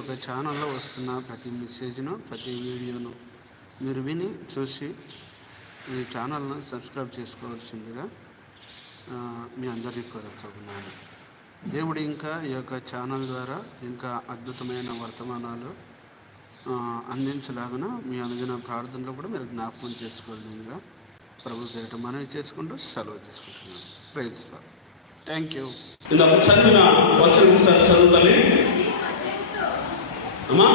ఒక ఛానల్లో వస్తున్న ప్రతి మెసేజ్ను, ప్రతి వీడియోను మీరు విని చూసి ఈ ఛానల్ను సబ్స్క్రైబ్ చేసుకోవాల్సిందిగా మీ అందరినీ కోరుతున్నాను. దేవుడు ఇంకా ఈ యొక్క ఛానల్ ద్వారా ఇంకా అద్భుతమైన వర్తమానాలు అందించలాగున మీ అనుదిన ప్రార్థనలో కూడా మీరు జ్ఞాపకం చేసుకోవాలిగా ప్రభు పేరిట మనవి చేసుకుంటూ సెలవు తీసుకుంటున్నాను. Praise Lord. Thank you. చదివిన వచనం చదువుతానే అమ్మా.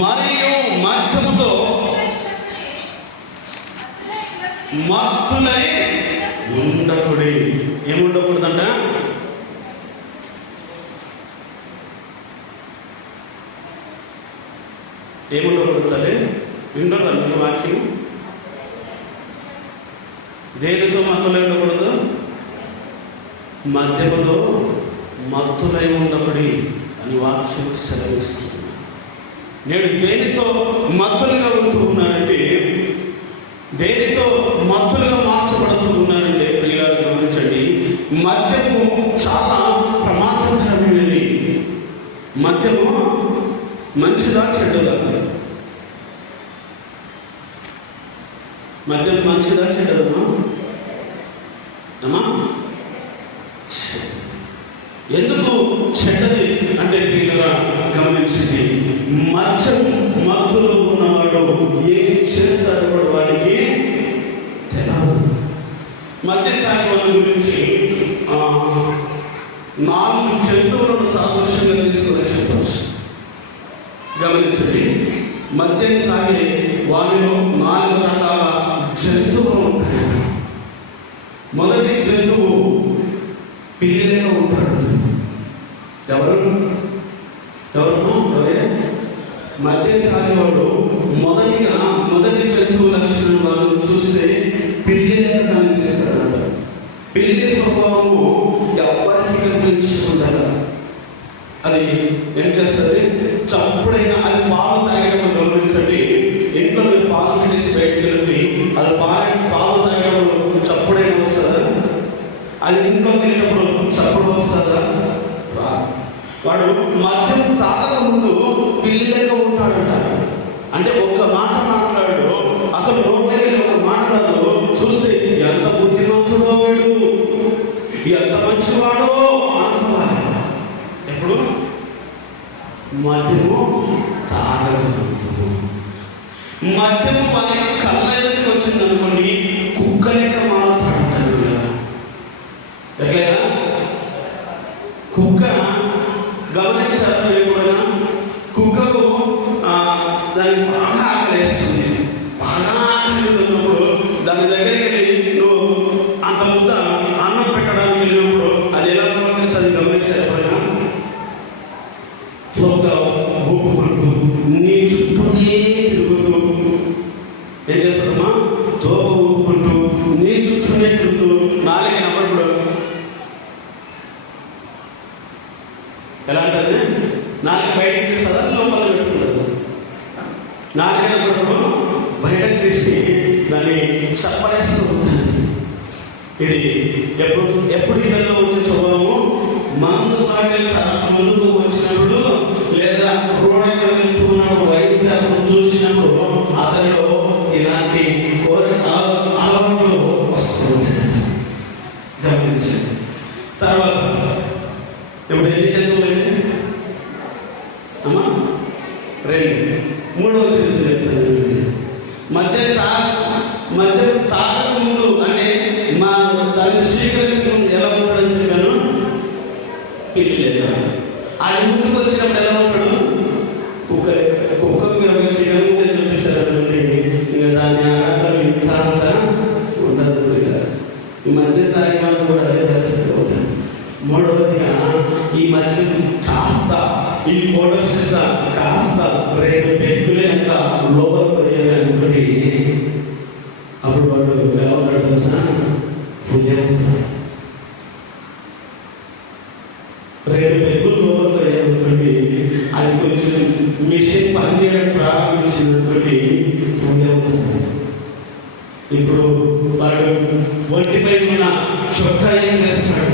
మరియు మధ్యముతో మత్తులై ఉండకుడి. ఏముండకూడదంట? ఏముండకూడదు తల్లి? వింటారా మీ వాక్యం? దేనితో మత్తులై ఉండకూడదు? మధ్యముతో మత్తులై ఉండకుడి అని వాక్యం సెలవిస్తుంది. నేను దేనితో మత్తులుగా ఉంటూ ఉన్నానంటే, దేనితో మత్తులుగా మార్చబడుతూ ఉన్నానంటే ప్రియులారా గమనించండి, మద్యము చాలా ప్రమాదకరమైనది. మద్యము మంచిదా చెడ్డదా? మద్యం మంచిదా చెడ్డదమ్మా? అమ్మా, ఎందుకు చెడ్డది అంటే ప్రియులారా గమనించింది, మత్తులో ఉన్నవాడు ఏం చేస్తాడో కూడా వాడికి తెలియదు. మద్యం తాగే వాళ్ళ గురించి 4 జంతువులను సాదృశ్యంగా తీసుకుని చెప్పవచ్చు. గమనించండి, మద్యం తాగే వారిలో 4 రకాల జంతువులు ఉంటాయి. మొదటి జంతువు పిల్లిగా ఉంటాడు. ఎవరు? మద్యం తాగేవాడు మొదటి జంతువు లక్షణం వాళ్ళు చూస్తే పిల్లిగా కనిపిస్తాడు. పిల్లి స్వభావము ఎవరికి కనిపించకుండా అది ఏం చేస్తుంది? చప్పుడైనా అది పాలు తాగేటప్పుడు గమనించండి, ఇంట్లో మీరు పాలు పెట్టేసి బయటకు వెళ్ళి అది పాలు తాగేటప్పుడు చప్పుడైనా వస్తుందా? అది ఇంట్లోకి వెళ్ళేటప్పుడు చప్పుడు వస్తుందా? వాడు మద్యం తాగక ముందు పిల్లగా ఉంటాడంట. అంటే ఒక్క మాట మాట్లాడు, అసలు రోడ్డు ఒక మాట్లాడు, చూస్తే ఎంత బుద్ధిమంతుడో వాడు, ఎంత మంచివాడో అనుకోవాలి. ఎప్పుడు మద్యము తాగకూడదు. మద్యము అది కళ్ళ ఎదురుకి వచ్చింది అనుకోండి, కుక్క లెక్క మాట్లాడతాడు. ఎట్లయినా కుక్క గమనించాలి కూడా, కుక్కకు దానికి బాగా ఆకలిస్తుంది. బాగా ఆకలి ఉన్నప్పుడు దాని దగ్గరికి వెళ్ళి నువ్వు అంత ముద్ద అన్నం పెట్టడానికి వెళ్ళినప్పుడు అది ఎలా ప్రవర్తిస్తుంది గమనించాలి. ఎప్పుడైనా ఊపుకుంటూ నీ చుట్టూనే తిరుగుతూ ఏం చేస్తుందమ్మా? తోక ఊపుకుంటూ నీ చుట్టూనే తిరుగుతూ నాలుగు నమ్మప్పుడు ఎలా ఉంటుంది? నాలుగు బయటకు తీస్తుందా, లోపల పెట్టుకుంటుంది? నాలుగైనప్పుడు బయటకు తీసి దాన్ని చప్పరిస్తూ ఉంటుంది. ఇది ఎప్పుడు ఇతరులో వచ్చే స్వభావము, మందు ముందుకు వచ్చినప్పుడు లేదా రోడ్డు వెళ్తూ ఉన్నప్పుడు వైద్యం చూసినప్పుడు అతనిలో ఇలాంటి అలవాట్లు వస్తుంటాయి. గమనించండి. తర్వాత ఇప్పుడు ఎన్ని జంతువులు అండి అమ్మా? 2. మూడవ జంతువు చెప్తాను. మద్యం తాగక ముందు అంటే మా దాన్ని స్వీకరించడం ఎలా ఉంటాడని చెప్పాను? పిల్లి లేదా. అది ముందుకు వచ్చినప్పుడు ఎలా ఉంటాడు? కుక్కకు మీరు చూపించారంటే ఇంకా దాని ఆటలు ఇంత అంతా ఉండదు. ఈ మద్యం తాగే వాళ్ళు కూడా అదే పరిస్థితి ఉంటుంది. మూడవదిగా ఈ మద్యం కాస్త ఈ ఫోటోస్ కాస్త 2 పెగ్గులే అంత లోపల పోయారనుకోండి, అప్పుడు వాడు ఎలా ఉంటాడు తెలుసా? పుణ్యవంతుడు. 2 పెగ్గులు లోపల పోయారనుకోండి, అది కొంచెం మిషన్ పనిచేయడం ప్రారంభించినటువంటి పుణ్యవంతుడు. ఇప్పుడు వాడు ఒంటిపై ఉన్న చొక్కా ఏం చేస్తాడు?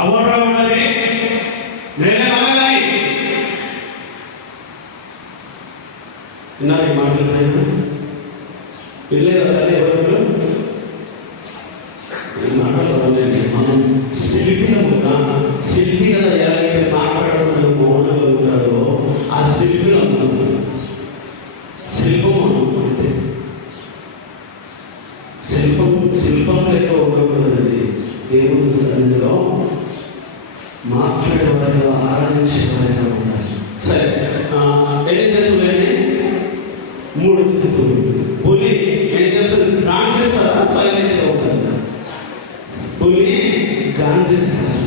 ఎవరు ఉన్నది? నేనే మనం శిల్పిగా ఎలాగైతే మాట్లాడుకుంటూ మౌనంగా ఉంటారో ఆ శిల్పిలో శిల్పం లెక్క ఉండకూడదండి. దేవుని సన్నిధిలో మాట్లాడే వారిగా ఆరాధించే వారిగా ఉండాలి. సరే, ఎన్ని జంతువులని? 3 జంతువులు. పులి ఏం చేస్తుంది? గాంధిస్తారా? సైలెంట్గా ఉంటుంది. పులి గాంధిస్తారు.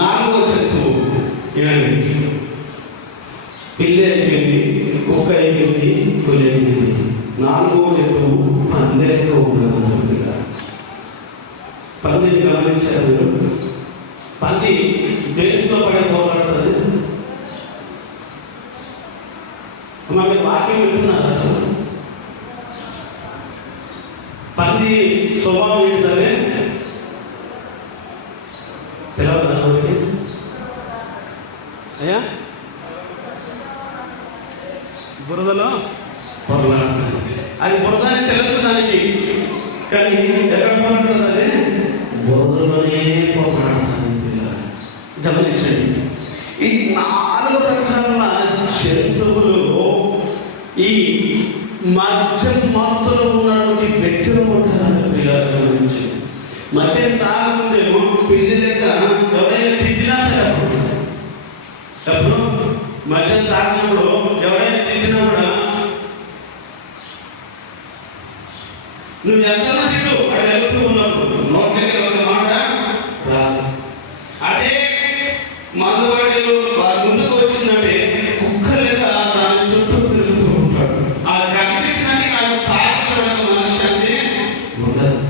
4వ జంతువు ఏనండి? పిల్లి అయిపోయింది, కుక్క అయిపోయింది, పులి అయిపోయింది. 4వ జంతువు పందేగా ఉండదు. పందిని గమనించారు మీరు? పంది దేంట్లో పడి పోరాడుతుంది? మాకు వాక్యం వింటున్నారు అసలు. పంది స్వభావం ఏంటంటే తెలవదా? అయ్యా, బురదలో పొరలాడుతుంది. అది బురద అని తెలుసు దానికి, కానీ ఎక్కడ పోరాడుతుంది? అదే బురదలోనే పోరాడుతుంది. గమనించండి, ఈ 4 రకాల జంతువులు ఈ మద్యంలో ఉన్నటువంటి వ్యక్తులు ఉంటారు. పిల్లలు గమనించి, మద్యం తాగుందేమో పిల్లి లెక్క ఎవరైనా తిట్టినా సరే, అప్పుడు మద్యం తాగినప్పుడు ఎవరైనా తిట్టినా కూడా నువ్వు ఎంతగా తిట్టు అక్కడ వెళ్తూ ఉన్నప్పుడు నోట్ దగ్గర ఒక మాట రాదు. అదే మగవాడిలో వారి ముందుకు వచ్చిందంటే కుక్క లెక్క దాని చుట్టూ తిరుగుతూ ఉంటాడు. అది కనిపించడానికి నాకు తాగిన మనశ్శాంతి ఉండదు.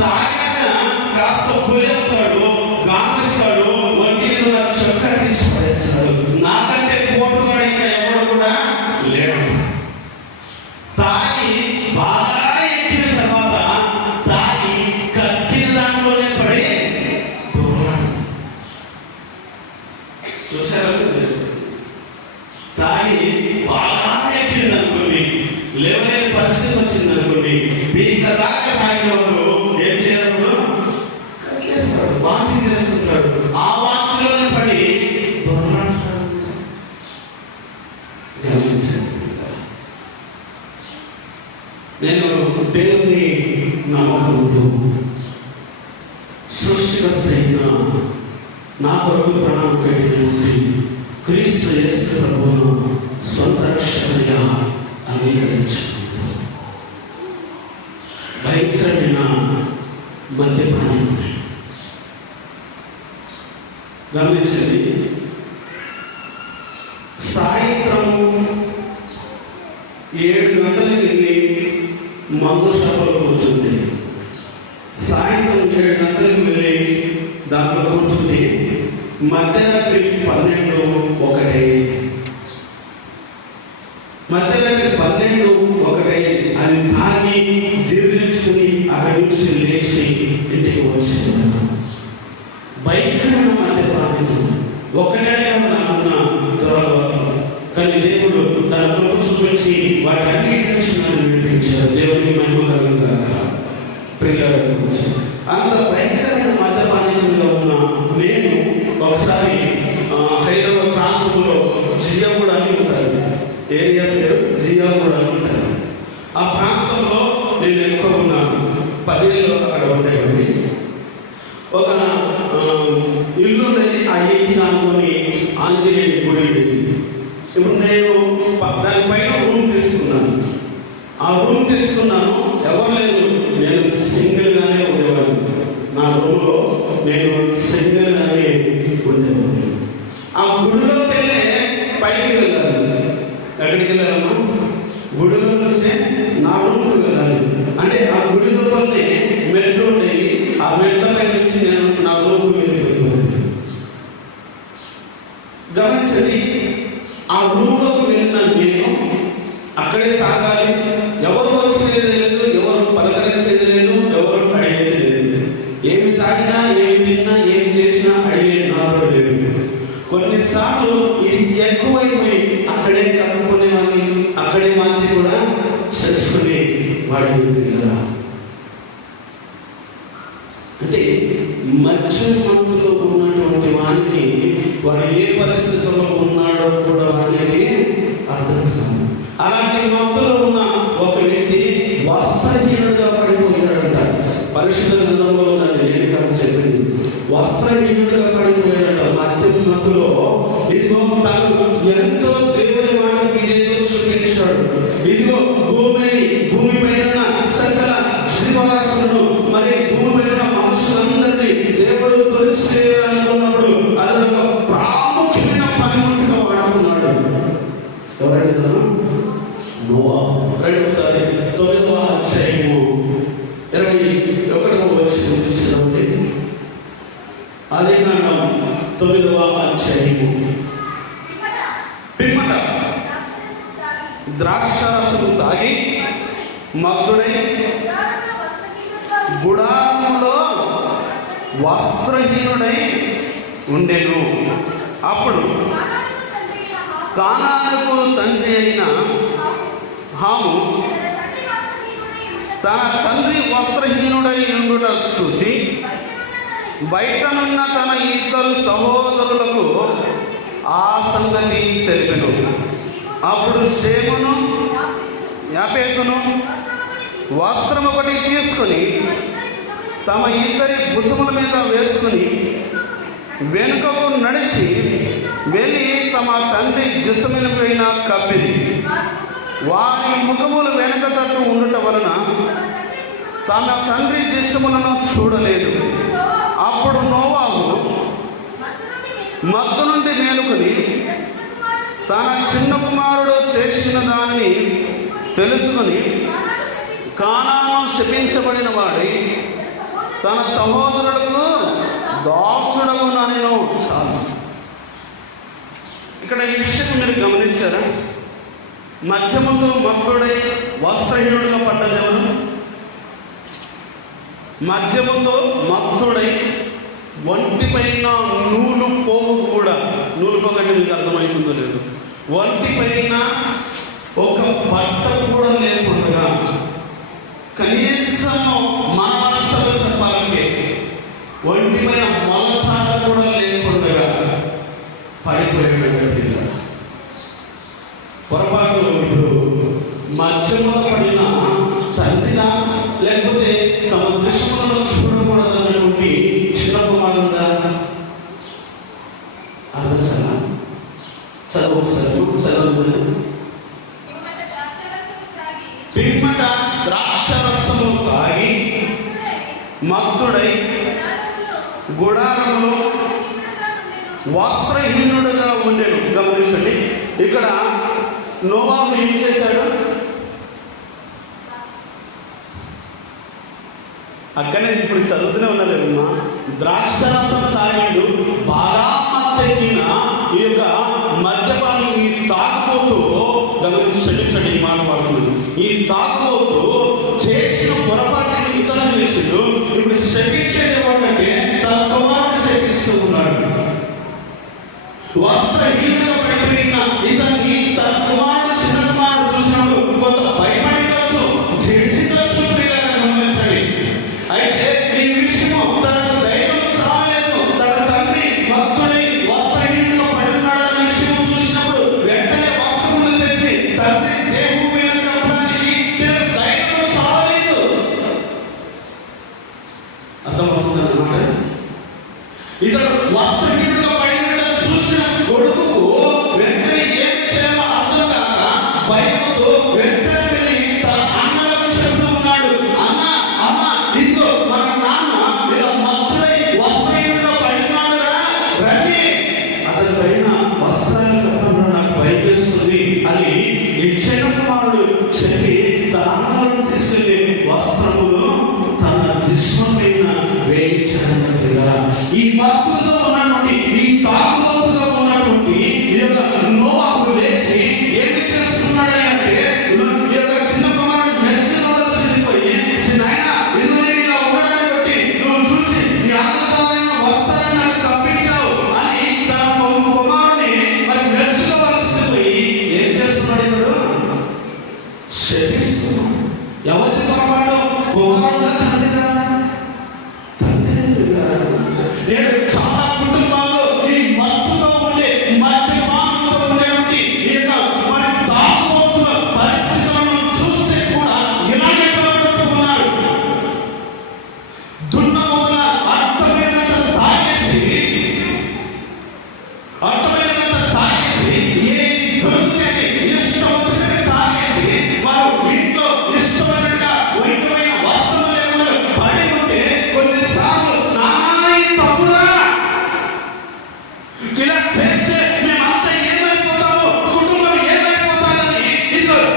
తాగినాక కాస్త పులి అవుతాడు, గామిస్తాడు, వంటి చొక్కా తీసి పడేస్తాడు. నాకంటే పోటుగాడు ఇంకా ఎవడు కూడా లేడు. తాగి బాగా ఎక్కిన తర్వాత తాగి కక్కిన దాంట్లోనే పడి చూసారా? తాగి బాగా ఎక్కింది అనుకోండి, లేవలేని పరిస్థితి వచ్చింది అనుకోండి, పీక దాకా తాగిన వాళ్ళు ఏం చేయాలి? కక్కేస్తాడు, వాంతి చేస్తుంటాడు. ఆ వాంతిలోనే పడి నేను దేవుని నమ్మకంతో సృష్టికర్త అయిన నా కొరకు ప్రాణం పెట్టినటువంటి క్రీస్తు యేసు ప్రభువును సొంత రక్షకునిగా అంగీకరించుకుంటూ భయంకరమైన మద్యపానం గమనించండి. సాయంత్రం 7 గంటలకు వెళ్ళి మందు షాపులో కూర్చుంటే, సాయంత్రం 7 గంటలకు వెళ్ళి దాంట్లో కూర్చుంటే మధ్యరాత్రి 12, 1 మధ్యరాత్రి 12, 1 అది తాగి జీర్ణించుకుని అక్కడి నుంచి లేచి ఇంటికి వచ్చింది. భయంకరమైన మద్యపానం. ఒకటే అనుకున్న త్వరలో, కానీ దేవుడు తన కృప చూపించి వాటి అన్నిటి వినిపించారు. దేవునికి మహిమ కలుగుగాక. ప్రియులారా, అంత భయంకరమైన మద్యపానీయంగా ఉన్న నేను ఒకసారి హైదరాబాద్ ప్రాంతంలో జియాగూడ అని ఉంటారు, ఏరియా పేరు జియాగూడ అని ఉంటారు. ఆ ప్రాంతంలో నేను ఎక్కువ ఉన్నాను. 10 ఏళ్ళు అక్కడ ఉండేవాడిని. ఒక ఇల్లు ఉండేది. ఆ ఇంటిని అనుకుని ఆంజనేయుడి గుడి ఉండేది. ఇప్పుడు నేను దానిపైన రూమ్ తీసుకున్నాను. ఆ రూమ్ తీసుకున్నాను, ఎవరు లేదు, నేను సింగిల్గానే ఉండేవాడిని. నా రూమ్లో నేను సింగిల్గానే ఉండేవాడిని. ఆ గుడిలోకి వెళ్ళే పైకి వెళ్ళాలి. ఎక్కడికి వెళ్ళాలమ్మా? గుడిలో నుంచే నా రూమ్కి వెళ్ళాలి. అంటే ఆ గుడి లోపలనే మెట్లు ఉండేవి. ఆ మెట్లపై నుంచి నేను నా రూమ్కి వెళ్ళిపోయేవాడిని. గమనించండి, ఆ రూమ్లోకి వెళ్ళిన నేను అక్కడే తాగాలి. ఎవరు వచ్చేది లేదు, ఎవరు పలకరించేది లేదు, ఎవరు అడిగేది లేదు. ఏమి తాగినా, ఏమి తిన్నా, ఏమి చేసినా అడిగేది నాతో లేదు. కొన్నిసార్లు ఇది ఎక్కువైపోయి అక్కడే కలుపుకునేవాడిని, అక్కడే మాది కూడా చేసుకునే వాడి. అంటే మధ్యమంతులో ఉన్నటువంటి వానికి వాడు ఏ పరిస్థితుల్లో ఉన్నాడో కూడా వానికి అర్థం కాదు. అలాంటి మత్తులో ఉన్న ఒక వ్యక్తి వస్త్రహీనుడిగా పడిపోయాడంట. పరిశుద్ధ గ్రంథంలో చెప్పింది వస్త్రహీనుడిగా పడిపోయాడట. మధ్యమత్తులో ఇదిగో తాను ఎంతో దేవుని మాటకి ఏదో చూపించాడు. ఇదిగో భూమిపైన సకల జీవరాశులను మరి భూమిపైన మనుషులందరినీ దేవుడు తొలిచేయాలనుకున్నప్పుడు అది ఒక ప్రాముఖ్యమైన పనిముట్టుగా వాడుకున్నాడు. ఎవరైనా నోవా. ఒకసారి 9వ అధ్యాయము 21వ వచనం చూడండి. ఆదికాండం 9వ అధ్యాయము. పిమ్మట ద్రాక్షారసము తాగి మత్తుడై గుడారంలో వస్త్రహీనుడై ఉండెను. అప్పుడు కానానుకు తండ్రి అయిన హాము తన తండ్రి వస్త్రహీనుడై ఉండుట చూసి బయటనున్న తన ఇద్దరు సహోదరులకు ఆ సంగతి తెలిపెను. అప్పుడు షేమును యాపేతును వస్త్రం ఒకటి తీసుకుని తమ ఇద్దరి భుజముల మీద వేసుకుని వెనుకకు నడిచి వెళ్ళి తమ తండ్రి దిశములపైన కప్పిరి. వారి ముఖములు వెనక తట్టు ఉండట వలన తమ తండ్రి దిశములను చూడలేదు. అప్పుడు నోవాహు మత్తు నుండి మేలుకొని తన చిన్న కుమారుడు చేసిన దానిని తెలుసుకుని కానాను శపించబడిన వాడి తన సహోదరులకు దాసుడగుననెను. చాలు. ఇక్కడ ఈ విషయం మీరు గమనించారా? మధ్యముతో మత్తుడై వస్త్రహీనుడిగా పడ్డదెవరు? మద్యముతో మత్తుడై ఒంటిపైన నూలు పోగు కూడా, నూలు పోగంటే మీకు అర్థమవుతుందో లేదు, ఒంటిపైన ఒక బట్ట కూడా లేకుండా, కనీసం మన భాషలో చెప్పాలంటే ఒంటిపైన మొలతాడ కూడా లేకుండా పడిపోయాడు పిల్ల. పొరపాటు ఇప్పుడు మధ్యలో పడిన తండ్రినా లేకపోతే తమ దృష్టిలో చూడకూడదన్నటువంటి చిన్న కుమారుడా? అర్థం చదువు పిమ్మట ద్రాక్షరసము తాగి మత్తుడై గుడారములో వస్త్రహీనుడుగా ఉండేను. గమనించండి, ఇక్కడ నోవాహు ఏం చేశాడు? అక్కడే ఇప్పుడు చదువుతూనే ఉన్నాడమ్మా. ద్రాక్షరసం తాగిండు, బాగా మత్తెక్కిన ఈ యొక్క మద్యపాన్ని తాగుతూ, గమనించండి ఈ మాట వాడుతున్నాడు, ఈ తాగుతూ చేసిన పొరపాటుని ఇతరులు చేసిండు. ఇప్పుడు శపించేది ఏంటంటే తన కుమారుడు శపిస్తూ ఉన్నాడు. వస్త్రహీనుగా పడిపోయిన ఇతన్ని తన కుమారుడు చిన్న కుమారుడు చూసినప్పుడు కొంత భయపడవచ్చు, జడిసినచ్చు. గమనించండి, అయితే ఈ విషయం తనకు ధైర్యం చాలేదు. తన తండ్రి భక్తుడై వస్త్రహీనుగా పడుతున్నాడన్న విషయం చూసినప్పుడు వెంటనే వస్త్రములు తెచ్చి తండ్రి దేహం మీద కప్పడానికి ధైర్యం చాలేదు. అర్థమవుతుంది అన్నమాట. ఇతడు వస్త్రహీనుగా పడిన చూసిన కొడుకు వెంటనే ఏం చేయాలో అర్థం కాక భయంతో వెంటనే వెళ్ళి తన అన్నలకు చెప్తూ ఉన్నాడు, అన్న అమ్మ, ఇదిగో మన నాన్న ఇలా మత్తుడై వస్త్రహీనుగా పడినాడురా, రండి అతని పైన వస్త్రాలు కప్పడం నాకు భయం వేస్తుంది అని ఈ చిన్న కుమారుడు చెప్పి తన అన్నలను తీసుకెళ్లి వస్త్రములు తన జిస్మ పైన వేయించినట్టుగా ఈ మత్తుతో ఉన్నటువంటి, ఈ తాగుబోతుగా ఉన్నటువంటి ఈ యొక్క నోవాహు లేచి ఏమి చేస్తున్నాడు అంటే ఈ యొక్క చిన్న కుమారుడు మెచ్చుకోవాల్సిందిపోయి, నాయనా ఇదిగో నేను ఇలా ఉండడాన్ని బట్టి నువ్వు చూసి నీ అన్నదారైన వస్త్రాన్ని నాకు కప్పించావు అని తన కుమారుడిని మరి మెచ్చుకోవాల్సిందిపోయి ఏం చేస్తున్నాడు? ఇప్పుడు శపిస్తున్నాడు. ఎవరి పొరపాటు? కుమారుడా తండ్రిదా? తండ్రి నేను చాలా కుటుంబాల్లో ఈ మత్తుతో ఉండే మద్యపానంతో ఉండేటువంటి ఈ యొక్క మరి తాగుబోతుల పరిస్థితులను చూస్తే కూడా ఇలాగే ఉన్నారు. దున్నపోతుల అడ్డమైనంత తాగేసి ఏది దొరికితే ఇష్టం వచ్చినది తాగేసి వారు ఇంట్లో ఇష్టం వచ్చినట్టుగా ఇంటిపైన వస్త్రం లేకుండా పడి ఉంటే కొన్నిసార్లు నాయ్ తప్పురా ఇలా చేస్తే మేమంతా ఏమైపోతాము, కుటుంబం ఏమైపోతామని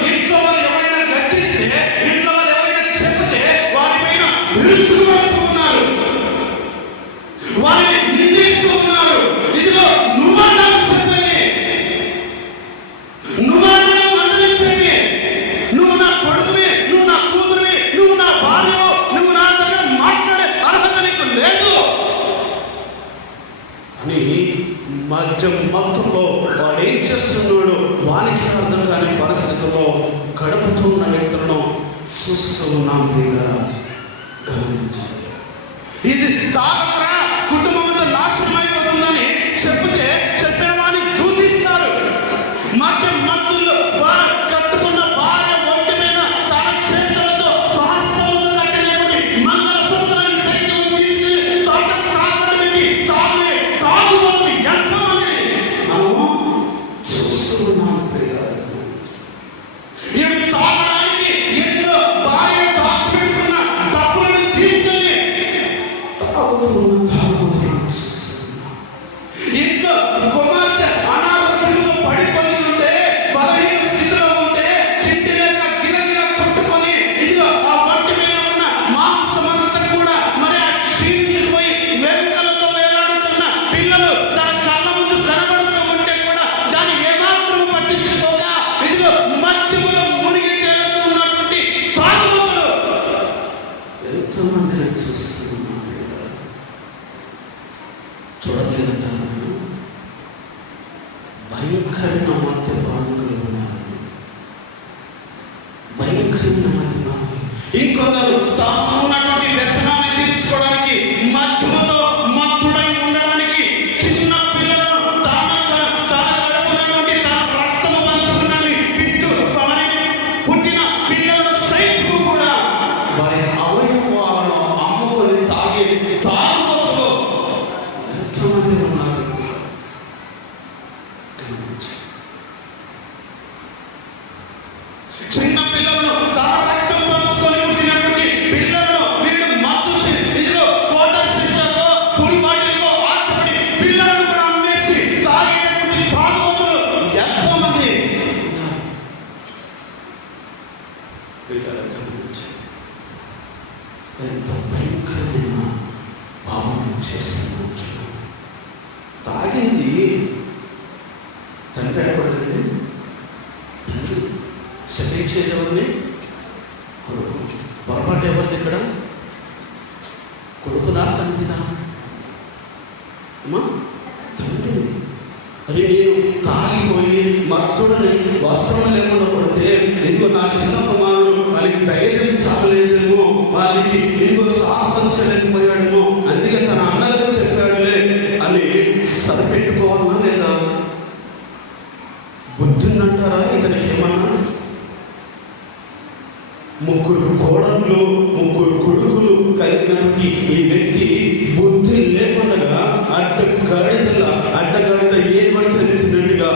ఇంట్లో వాళ్ళు ఎవరైనా గట్టిస్తే, ఇంట్లో వాళ్ళు ఎవరైనా చెప్తే వారిపైన విరుచుకున్నారు, వారిని నిందిస్తూ ఉన్నారు. ఇదిగో నువ్వన్నా చెప్పండి, నువ్వన్నా మందలించండి, నువ్వు నా కొడుకువి, నువ్వు నా కూతురువి, నువ్వు నా భార్యవు, నువ్వు నా దగ్గర మాట్లాడే అర్హత నీకు లేదు అని మత్తులో వాడు ఏం చేస్తున్నాడు వానికి అర్థం కాని పరిస్థితుల్లో గడుపుతున్న వ్యక్తులను చూస్తూ ఉన్నాం. గమనించాలి. ఇది తాగరా కుటుంబం నాశనం అయిపోతుందని చెప్తే చెప్పేవాడిని దూషిస్తారు. మత్తుల్లో కట్టుకున్న భార్య ఒంటి మీద తన చేతులతో సహస్రంతో కట్టినటువంటి మంగళసూత్రాన్ని సైతం తీసుకుని తాగుబోతు ఎంతమంది మనము చూస్తూ ఉన్నాం. ఇవి తాగడానికి ఎన్నో భార్య దాచిపెట్టుకున్న డబ్బులను తీసుకెళ్ళి ఇంట్లో కుమార్తె అనారోగ్యంలో పడిపోయి ఉంటే, బలహీన స్థితిలో ఉంటే, తిండి లేక గిరగిర కొట్టుకొని ఇదిగో ఆ బట్టి మీద ఉన్న మాంసమంతా కూడా మరి క్షీణించిపోయి వెంకలతో వేలాడుతున్న పిల్లలు తన కళ్ళ ముందు కనబడుతూ ఉంటే కూడా దాన్ని ఏమాత్రం పట్టించుకోగా ఇదిగో మద్యములో మునిగి తేలుతున్నటువంటి తాగుబోతులు ఎంతమంది చూస్తున్నారు. చూడలేదంటారు. భయంకరమైన మద్యపానులు ఉన్నారు, భయంకరమైన మద్యపానులు. ఇంకొకరు తాము ఉన్నటువంటి వ్యసనాన్ని తీర్చుకోవడానికి మద్యముతో మత్తుడై ఉండడానికి చిన్న పిల్లలను తానటువంటి తన రక్తము పంచుకున్నవి పుట్టిన పిల్లల సైతం కూడా వారి అవయవాలను అమ్ముకొని తాగే తాగుబోతులు ఎంతమంది ఉన్నారు. చిన్న పిల్లలను తన రక్తం పంచుకొని పుట్టినటువంటి పిల్లలను వీడు మత్తు ఇదిగో కోటల శిక్షతో ఫుల్ బాటిల్తో ఆశపడి పిల్లలను కూడా అమ్మేసి తాగేటటువంటి తాగుబోతులు ఎంతోమంది. ఎంత భయంకరమైన పాపం చేస్తున్నారు. తాగింది తండ్రి ఎక్కడికండి, శపించేది ఎవరిని? కొడుకు. పొరపాటు ఎవరిది ఇక్కడ? కొడుకుదా తండ్రిదా? అమ్మా తండ్రి. అది నేను తాగిపోయి మత్తుడని వస్త్రం లేకుండా పడితే ఇంకో నా చిన్న కుమారుడు వాళ్ళకి ధైర్యం చాలలేదేమో, వాళ్ళకి ఇంకో సాహసించలేకపోయాడేమో, అందుకే తన అన్నలకు చెప్పాడులే అని సరిపెట్టుకోవాలన్నా లేదా? బుద్ధిందంటారా ఇతనికి? ఏమన్నా ముగ్గురు కోడళ్ళు ముగ్గురు కొడుకులు కలిగినటువంటి ఈ వ్యక్తి బుద్ధి లేకుండా అడ్డగాడిద ఏ పడితే తిన్నట్టుగా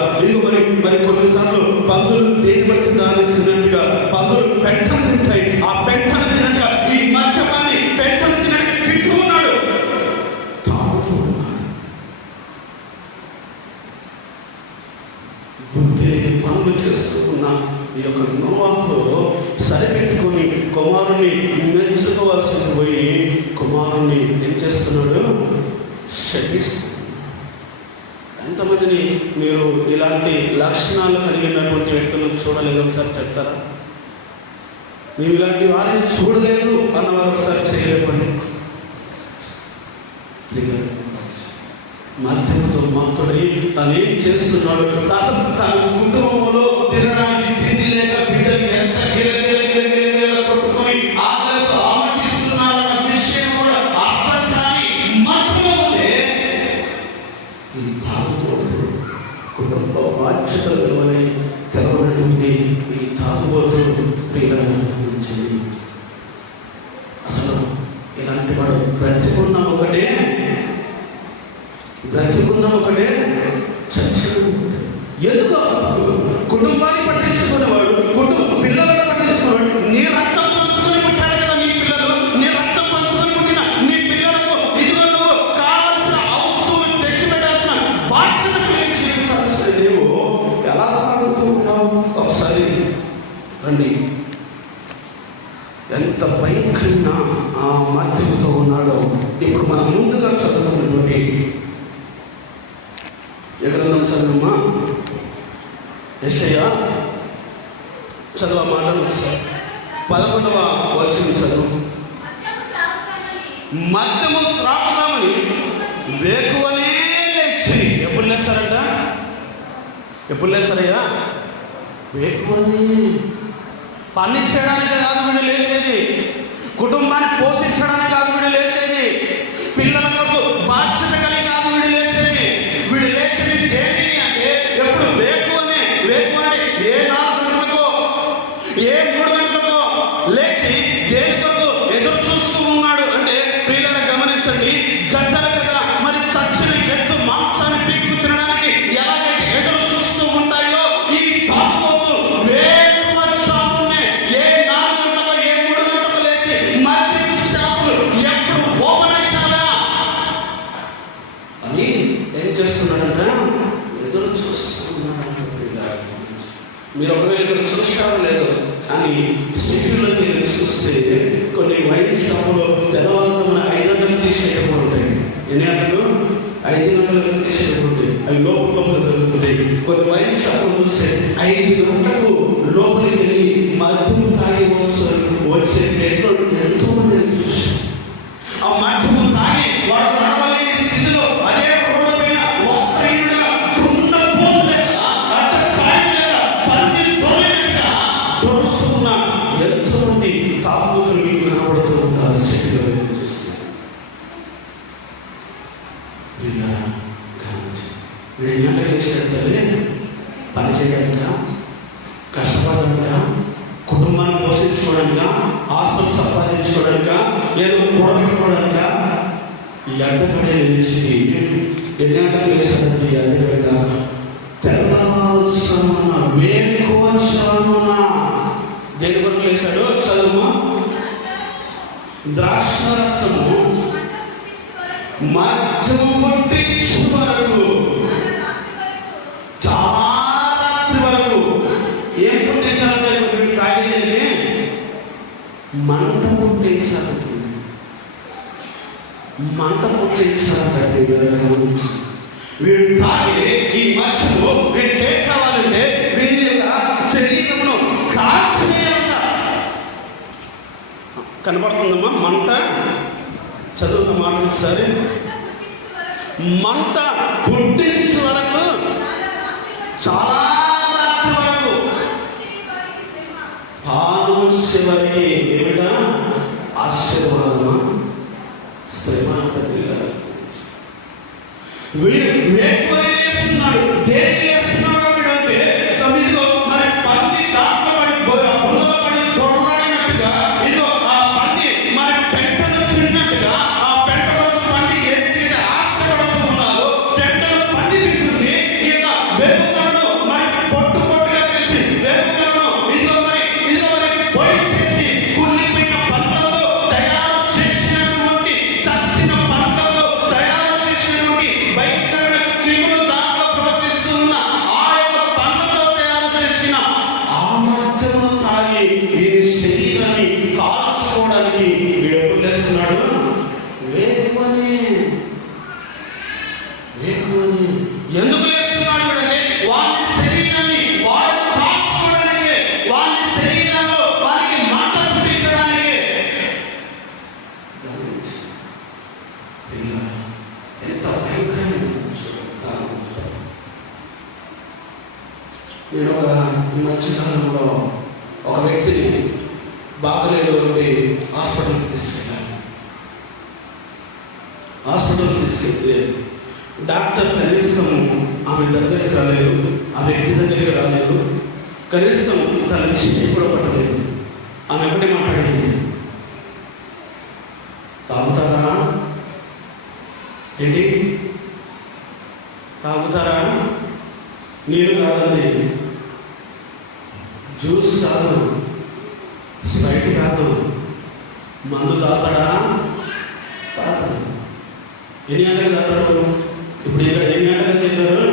మరి కొన్నిసార్లు పందులు దేని పడితే దాన్ని తిన్నట్టుగా పందులు పెట్టలు తింటాయి. ఆ పెట్టలు తిన్నట్టుగా ఈ మధ్యమాన్ని పెట్టలు తినడానికి తింటూ ఉన్నాడు, తాగుతూ ఉన్నాడు. బుద్ధి పనులు చేస్తూ ఉన్న ఈ యొక్క నోవాహులో సరిపెట్టుకొని కుమారుని మెచ్చుకోవాల్సింది పోయి కుమారుణ్ణి ఏం చేస్తున్నాడు? శపిస్తున్నాడు. ఎంతమందిని మీరు ఇలాంటి లక్షణాలు కలిగినటువంటి వ్యక్తులను చూడలేదు? ఒకసారి చెప్తారా? మేము ఇలాంటి వారిని చూడలేదు అన్నవారు ఒకసారి చేయలేపండి. మధ్యమతో మత్తుడై తను ఏం చేస్తున్నాడు? అసలు తన కుటుంబంలో తినడానికి తిండి లేక బిడ్డలు ఎంత కొట్టుకొని ఆకలితో ఆమటిస్తున్నారన్న విషయం కూడా అర్థం కాని మత్తులో ఉండే బ్రతికున్న ఒకటే, చచ్చిన ఒకటే. ఎందుకు కుటుంబాన్ని పట్టించుకునేవాడు, పిల్లలను పట్టించుకునేవాడు. నీ రక్తం పంచుకొని పుట్టారు కదా నీ పిల్లలు, నీ రక్తం పంచుకొని పుట్టిన నీ పిల్లలకు ఇదిగో నువ్వు కావాల్సిన అవసరం తెచ్చి పెట్టాల్సిన బాధ్యత జీవించాల్సిన నీవు ఎలా తాగుతూ ఉన్నావు? ఒకసారి రండి. ఎంత భయంకరంగా ఆ మధ్యతో ఉన్నాడో ఇప్పుడు మనం ముందుగా చదువుకున్నటువంటి ఎక్కడన్నా చదువుమా యెషయా చదువు మాటలు 11వ వచనం చదువు. మద్యము త్రాగుదామని వేకువనే లేచి, ఎప్పుడు లేస్తారంట? ఎప్పుడు లేస్తారయ్యా? వేకువనే. పని చేయడానికి కాదు వీడు లేచేది, కుటుంబాన్ని పోషించడానికి కాదు వీడు లేచేది, పిల్లలకు బాధ్యత కలిగి కాదు వీడు లేచేది. వీడు లేచేది దేనికి అంటే ఎప్పుడు వేకువనే. వేకువని ఏ 4 గంటలకో ఏ 3 గంటలకో లేచి దేని కొరకు ఎదురు చూస్తూ ఉన్నాడు అంటే పిల్లలు గమనించండి. గద్దలు కదా మరి చచ్చిన ఎత్తు మాంసాన్ని పీక్కు తినడానికి ఎలాగైతే ఎదురు చూస్తూ ఉంటాయో ఈ తాగుబోతు వేకువ షాపునే ఏ 4 గంటలకు ఏ 3 గంటలకు లేచి మద్యపు షాపులు ఎప్పుడు ఓపెన్ అవుతారా అని ఏం చేస్తున్నాడంట? ఎదురు చూస్తున్నాడు. మీరు ఒకవేళ ఇక్కడ చూస్తారో లేదో కానీ సిటీలోకి వెళ్ళి చూస్తే కొన్ని వైన్ షాపులో తెల్లవారుతున్న 5 గంటలకు తీసేయడం ఉంటాయి. ఎన్ని గంటలు? 5 గంటలకు తీసేయడం ఉంటాయి. అవి లోపల జరుగుతుంది. కొన్ని వైన్ షాపులు చూస్తే 5 గంటలకు లోపలికి వెళ్ళి మద్యం తాగి వచ్చే ఎంతో మంది చూసి ఆ మద్యం తాగి వాడు నడవలేని స్థితిలో అదే రోడ్డు పైన వస్త్రహీనుడిగా దున్నపోతుగా అడ్డకాయలుగా పంది తోలినట్టుగా దొరుకుతున్న ఎంతో మంది తాగుతులు మీకు కనబడుతూ ఉంటారు సిటీలో చూస్తే. వీడు గంటలు వేసేటంటే పని చేయడానిక, కష్టపడడానిక, కుటుంబాన్ని పోషించుకోవడానిక, ఆస్తులు సంపాదించుకోవడానిక, ఏదో కూడబెట్టుకోవడానిక ఈ అడ్డగడ్డ వేసి ఎన్ని గంటలు వేసేటంటే ఈ అడ్డగడ్డ తెల్లవారుజామున వేకువజామున దేని కొరకు వేశాడు? చదువు. ద్రాక్షరసము మద్యము పుట్టించు వరకు, చాలా రాత్రి వరకు. ఏం పుట్టించాలంటే వీడు తాగేది మంట పుట్టించాలంటే, మంట పుట్టించాలంటే వీడు తాగి ఈ మధ్యలో వీడికి ఏం కావాలంటే వీడి యొక్క శరీరంలో కాల్చేయాలంట. కనపడుతుందమ్మా మంట? చదువుతున్న మాట ఒకసారి. మంట పుట్టించే వరకు, చాలా రాత్రి వరకు, పానం చివరికి ఏమిటా? ఆశీర్వాదమా శ్రమ అంటే వేస్తున్నాడు. దేనికి వేస్తున్నాడు అంటే 9లో మరి పంది దాంట్లో పడి బుల్లలో పడి దొరలాడినట్టుగా ఇదిగో ఆ పంది మరి పెంటను తిన్నట్టుగా ఆ పెంటలో పంది ఏదైతే ఆశపడుతున్నారో పెంటను పంది తింటుంది. ఇక వేపుకలను మరి పొట్టు పొట్టుగా చేసి వేపుకలను ఇదిగో మరి పొడి చేసి కుళ్ళిపోయిన పంటలతో తయారు చేసినటువంటి చచ్చిన పంటలతో తయారు చేసినటువంటి భయంకరమైన క్రిములు దాంట్లో ప్రవర్తిస్తున్న ఆ యొక్క పంటతో తయారు చేసిన ఆ మద్యమును తాగి వీరి శరీరాన్ని కాల్చుకోవడానికి వీడు ఎప్పుడు లేస్తున్నాడు? వేకువనే. ఎందుకు లేస్తున్నాడు అంటే వారి శరీరాన్ని వాడు కాల్చుకోవడానికి, వారి శరీరంలో వారికి మంట పుట్టించడానికి. ఎంత భయంకరమైన నేను ఈ మధ్యకాలంలో ఒక వ్యక్తిని బాగలేడు హాస్పిటల్కి తీసుకెళ్ళాను. హాస్పిటల్కి తీసుకెళ్తే డాక్టర్ కనీసం ఆమె దగ్గరికి రాలేదు, ఆ వ్యక్తి దగ్గరికి రాలేదు, కనీసం తన చెయ్యి కూడా పట్టలేదు. ఆమె ఒకటే మాట్లాడింది, తాగుతారా ఏంటి తాగుతారా? నీరు కాదండి, జ్యూస్ కాదు, స్ప్రైట్ కాదు, మందు తాగుతాడా? తాగుతాడు. ఎన్ని గంటలకు తాగుతాడు? ఇప్పుడు ఇక్కడ ఎన్ని గంటలకు చెప్పారు?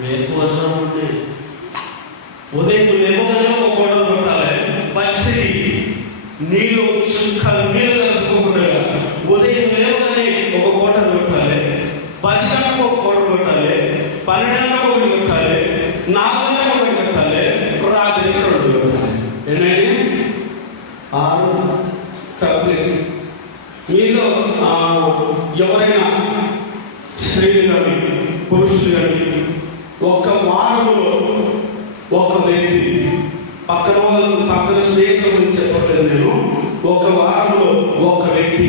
వేసుకోవచ్చా ఉంటే ఉదయం లేవగానే ఒక కోట కొట్టాలి, పచ్చిది నీళ్ళు చుక్కలు నీళ్ళు కలుపుకోకుండా ఉదయం లేవగానే ఒక కోట కొట్టాలి, 10 గంటలకు ఒక కోట కొట్టాలి, 12 గంటలకు ఒకటి కొట్టాలి, 4 గంటలకు ఒకటి కొట్టాలి, రాత్రి 2 కొట్టాలి. ఏంటంటే 6 కంప్లీట్. మీలో ఎవరైనా స్త్రీలు కానీ పురుషులు కానీ ఒక్క వారంలో ఒక వ్యక్తి పక్కన స్నేహితుల గురించి చెప్పట్లేదు నేను, ఒక వారంలో ఒక వ్యక్తి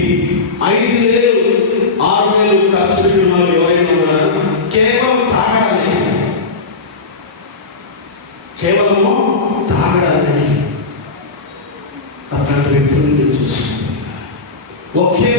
5,000 6,000 ఖర్చు పెట్టిన వాళ్ళు ఎవరైనా ఉన్నారా? కేవలము తాగడానికి అట్లాంటి వ్యక్తులను నేను చూస్తున్నాను. ఒకే